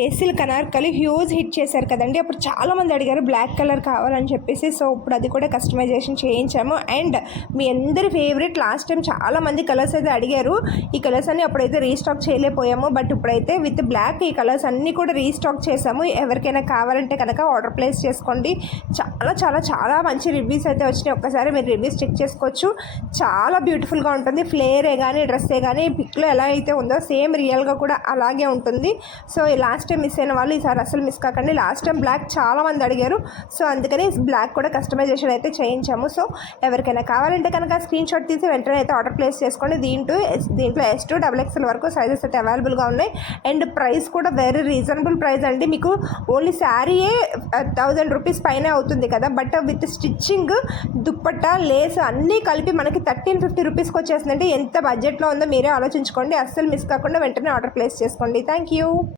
ఏసిల్ కనార్కలి huge hit చేశారు కదండి. అప్పుడు చాలామంది అడిగారు బ్లాక్ కలర్ కావాలని చెప్పేసి. సో ఇప్పుడు అది కూడా కస్టమైజేషన్ చేయించాము. అండ్ మీ అందరి ఫేవరెట్ లాస్ట్ టైం చాలామంది కలర్స్ అయితే అడిగారు. ఈ కలర్స్ అన్ని అప్పుడైతే రీస్టాక్ చేయలేకపోయాము. బట్ ఇప్పుడైతే విత్ బ్లాక్ ఈ కలర్స్ అన్నీ కూడా రీస్టాక్ చేసాము. ఎవరికైనా కావాలంటే కనుక ఆర్డర్ ప్లేస్ చేసుకోండి. చాలా చాలా చాలా మంచి రివ్యూస్ అయితే వచ్చినాయి. ఒక్కసారి మీరు రివ్యూస్ చెక్ చేసుకోవచ్చు. చాలా బ్యూటిఫుల్గా ఉంటుంది. ఫ్లేరే కానీ డ్రెస్సే కానీ పిక్లో ఎలా అయితే ఉందో సేమ్ రియల్గా కూడా అలాగే ఉంటుంది. సో లాస్ట్ టైం మిస్ అయిన వాళ్ళు ఈసారి అసలు మిస్ కాకండి. లాస్ట్ టైం బ్లాక్ చాలామంది అడిగారు. సో అందుకని బ్లాక్ కూడా కస్టమైజేషన్ అయితే చేయించాము. సో ఎవరికైనా కావాలంటే కనుక స్క్రీన్ షాట్ తీసి వెంటనే అయితే ఆర్డర్ ప్లేస్ చేసుకోండి. దీంట్లో S2 XXL వరకు సైజెస్ అయితే అవైలబుల్గా ఉన్నాయి. అండ్ ప్రైస్ కూడా వెరీ రీజనబుల్ ప్రైస్ అండి. మీకు ఓన్లీ శారీయే 1000 రూపీస్ పైన అవుతుంది కదా. But with stitching, dupatta, lace అన్నీ కలిపి మనకి 1350 రూపీస్కి వచ్చేస్తుందంటే ఎంత బడ్జెట్లో ఉందో మీరే ఆలోచించుకోండి. అస్సలు మిస్ కాకుండా వెంటనే ఆర్డర్ ప్లేస్ చేసుకోండి. Thank you.